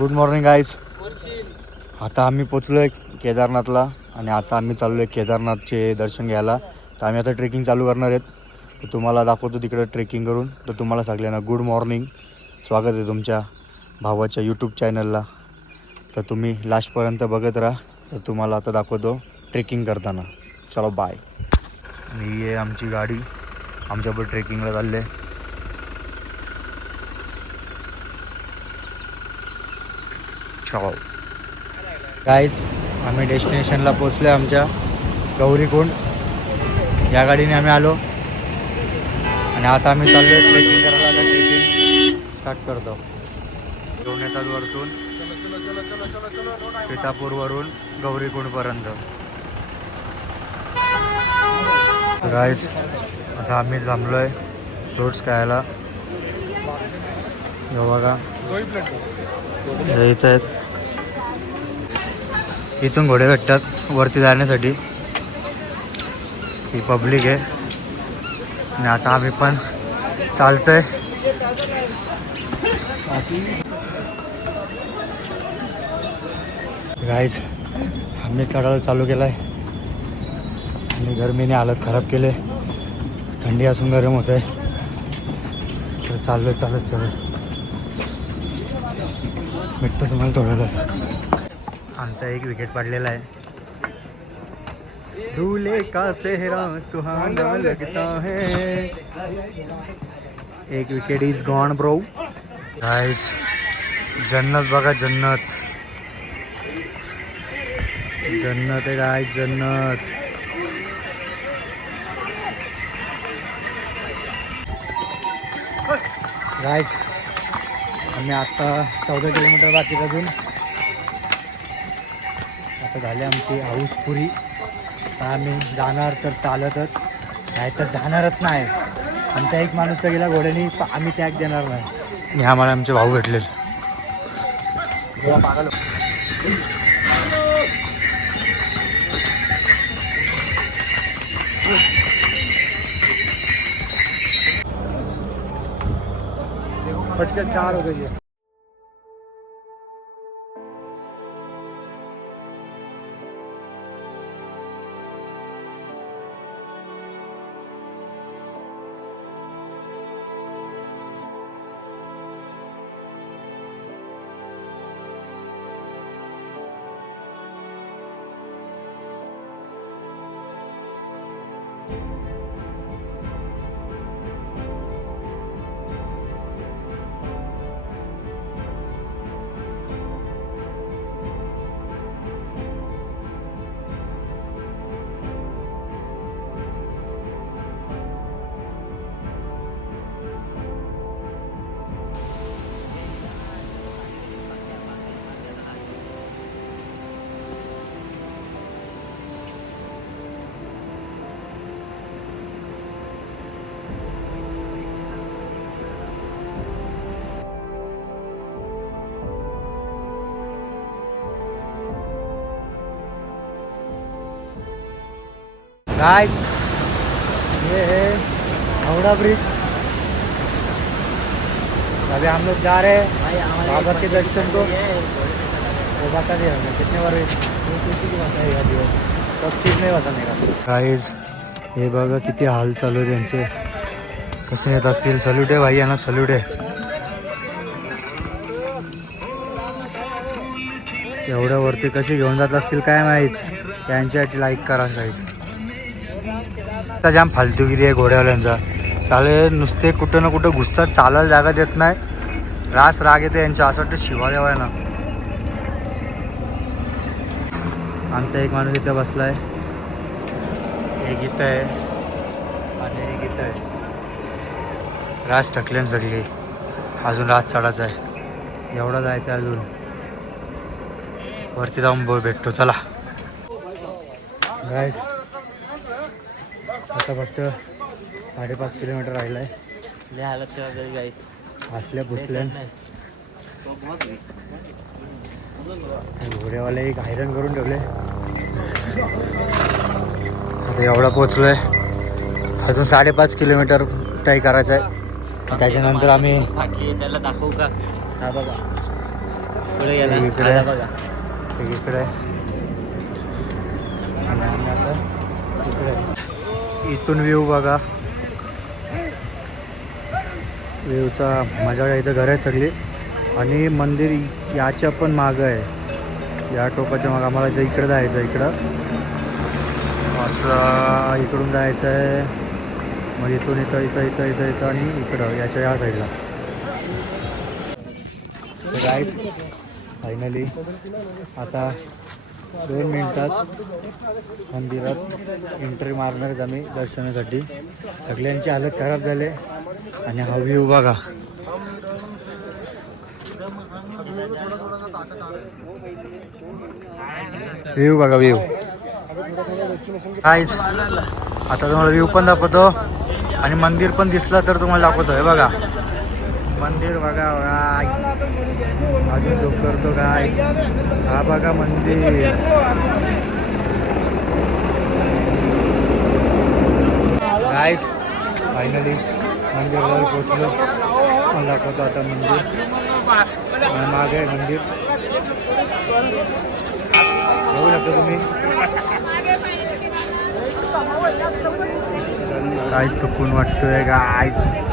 Good morning guys. आता आम्ही पोचलो आहे केदारनाथला आणि आता आम्ही चाललो आहे केदारनाथचे दर्शन घ्यायला. तर आम्ही आता ट्रेकिंग चालू करणार आहेत. तर तुम्हाला दाखवतो तिकडे ट्रेकिंग करून. तर तुम्हाला सगळ्यांना गुड मॉर्निंग, स्वागत आहे तुमच्या भावाच्या यूट्यूब चॅनलला. तर तुम्ही लास्टपर्यंत बघत राहा. तर तुम्हाला आता दाखवतो ट्रेकिंग करताना. चलो बाय. आणि ही आहे आमची गाडी, आमच्याबरोबर ट्रेकिंगला चालले आहे. चलो गाईज, आम्ही डेस्टिनेशनला पोचलो आहे आमच्या गौरीकुंड. या गाडीने आम्ही आलो आणि आता आम्ही चाललो आहे ट्रेकिंग करायला. आता ट्रेकिंग स्टार्ट करतो. दोन येतात वरतून सीतापूरवरून गौरीकुंडपर्यंत. गाईज, आता आम्ही जमलो आहे फ्रूट्स खायला. बघा इथं आहेत. इथून घोडे भेटतात वरती जाण्यासाठी. ही पब्लिक आहे आणि आता आम्ही पण चालतोय. गाईज, आम्ही चढायला चालू केला आहे आणि गरमीने हालत खराब केले. थंडी असून गरम होत आहे. तर चाललो चालत भेटतो तुम्हाला थोड्यालाच. आमचा एक विकेट पडलेला आहे. दूल्हे का सेहरा सुहाना लगता है. एक wicket is gone bro. Guys, जन्नत बघा, जन्नत जन्नत आहे गाइस, जन्नत. गाइस, आम्ही आता 14 किलोमीटर बाकी अजून. आता झाली आमची हाऊस पुरी. आम्ही जाणार तर चालतच, नाही तर जाणारच नाही. आमचा एक माणूस तर गेला घोड्याने, आम्ही टॅग देणार नाही. आणि आम्हाला आमचे भाऊ भेटले. पागल पटकन 4 हो गई है. गाइस, ये है हावड़ा ब्रिज. अभी हम लोग जा रहे हैं बाबा के दर्शन को. वो बता दिया हमने कितने बार सब चीज़ नहीं बताने का. गाइस, हे बघा किती हाल चालू आहे त्यांचे. कसे येत असतील. सल्यूट आहे भाई, यांना सल्यूट आहे. एवढ्या वरती कशी घेऊन जात असतील काय माहीत. त्यांच्यासाठी लाईक करा गाइस. आता जाम फालतूगिरी आहे घोड्यावाल्यांचा. साले नुसते कुठं ना कुठं घुसतात, चालायला जागा देत नाही. राग येते यांचा. असं वाटतं शिवा देवाय ना. आमचा एक माणूस इथं बसला आहे, एक इथं आहे आणि एक इथं आहे. रास टकल्यान सगळी. अजून रास चढायचा आहे. एवढा जायचं अजून. वरती जाऊन भेटतो. चला गाइस, आता फक्त 5.5 किलोमीटर राहिलं आहे. असल्या पुसल्या घोड्यावाले एक हैराण करून ठेवले. आता एवढा पोचलो आहे. अजून 5.5 किलोमीटर तय करायचं आहे. त्याच्यानंतर आम्ही त्याला दाखवू का? हा बघा, पुढे गेला इकडे. आला बघा. एक इकडे आणि आम्ही आता इकडे. इथून व्ह्यू बघा, व्ह्यूचा मजा आहे. इथं घर आहे सगळी आणि मंदिर याच्या पण मागं आहे. या टोकाच्या मागं आम्हाला इकडे जायचं आहे. इकडं असं इकडून जायचं आहे. मग इथून इथं इथं इथं इथं इथं आणि इकडं याच्या या साईडला. गाईस फायनली आता 2 मिनिटात मंदिरात एंट्री मारणार आहेत आम्ही दर्शनासाठी. सगळ्यांची हालत खराब झाली आणि हा व्ह्यू बघा. व्ह्यू बघा, व्ह्यू काहीच. आता तुम्हाला व्ह्यू पण दाखवतो आणि मंदिर पण दिसलं तर तुम्हाला दाखवतो. हे बघा मंदिर बघा गाईस. अजून झोप करतो गाईस. हा बघा मंदिर. गाईस फायनली मंदिरावर पोचलो. मला दाखवतो आता मंदिर. मागे आहे मंदिर, बघू शकता तुम्ही. काय सुकून वाटतोय गाईस.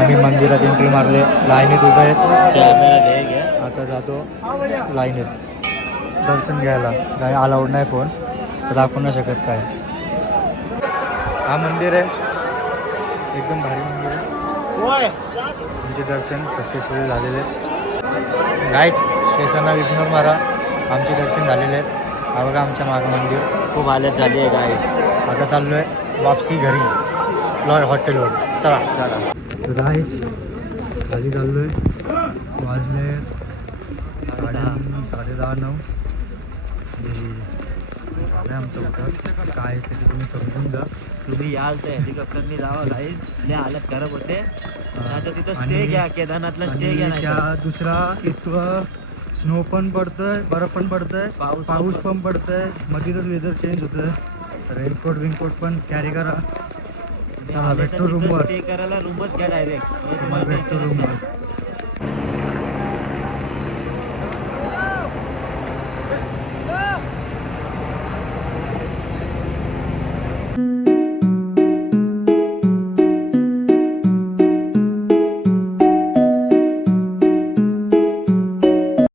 आम्ही मंदिरात एंट्री मारले. लाईनीत उभे आहेत. कॅमेरा दे घ्या. आता जातो लाईनीत दर्शन घ्यायला. काय अलाउड नाही फोन, तर दाखवू नाही शकत काय. हा मंदिर आहे, एकदम भारी मंदिर आहे. आमचे दर्शन सक्सेसफुल झालेले आहेत. गाईच केसांना इग्नोर मारा, आमचे दर्शन झालेले आहेत. हा बघा आमच्या मागं मंदिर. खूप हालत झाली आहे गाईस. आता चाललो आहे वापसी घरी हॉटेलवर. चला चला. तर गाईस खाली चाललो आहे. वाजले 10:30-9:30. झालं आमचं उठास. काय ते तुम्ही समजून जा. तुम्ही याल तर हेलिकॉप्टरनी जावा गाईस. लय हालत खराब होते. आता तिथं स्टे आणि- घ्या, केदारनाथला स्टे घ्या. नाही त्या तर दुसरा इथं स्नो पण पडतंय, बर्फ पण पडतंय, पाऊस पण पडतंय. मध्ये तर वेदर चेंज होतंय. रेनकोट विनकोट पण कॅरी करा. चला आले तर भेटतो तिथं रूमवर. स्टे करायला रूमच घ्या डायरेक्ट. भेटतो रूमवर.